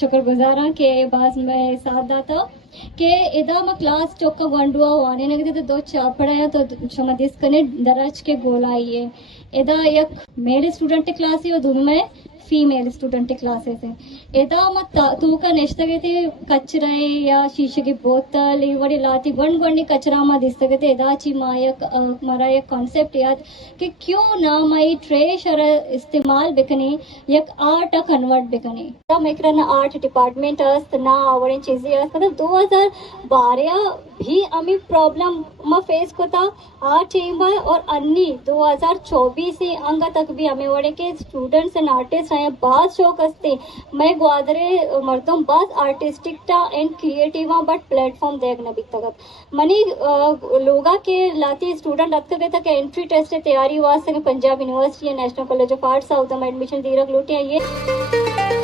शुक्रगुजार हाँ के बाज में साथ दाता के इदा में क्लास चौका गंडुआ वाने नगदे तो दो चापड़ा है तो क्षमा दिस कने दराज के गोलाई है इदा एक मेल स्टूडेंट क्लास है और दोनों में फीमेल स्टूडेंट क्लासेस है इदा मत तू का नेश्ता थे कचरा या शीशे की बोतल इवड़ी लाती गंड गंडी कचरा मा दिसते थे इदा ची मायक मारा एक कॉन्सेप्ट याद कि क्यों ना माई ट्रेश और इस्तेमाल बिकनी एक आर्ट कन्वर्ट बिकनी तब मेकरन आर्ट डिपार्टमेंट अस्त ना आवड़े चीजें अस्त मतलब 2012 भी आम्ही प्रॉब्लम म फेस कोता आ चेंबर और अन्नी 2024 से अंग तक भी हमें वड़े के स्टूडेंट्स एंड आर्टिस्ट हैं बात शौक असते मैं ग्वादरे मर्दों बस आर्टिस्टिक टा एंड क्रिएटिव बट प्लेटफॉर्म देखना भी तक मनी लोगा के लाती स्टूडेंट अत तक एंट्री टेस्ट तैयारी वास्ते Punjab university national college of arts south में एडमिशन दी रख लूटिया ये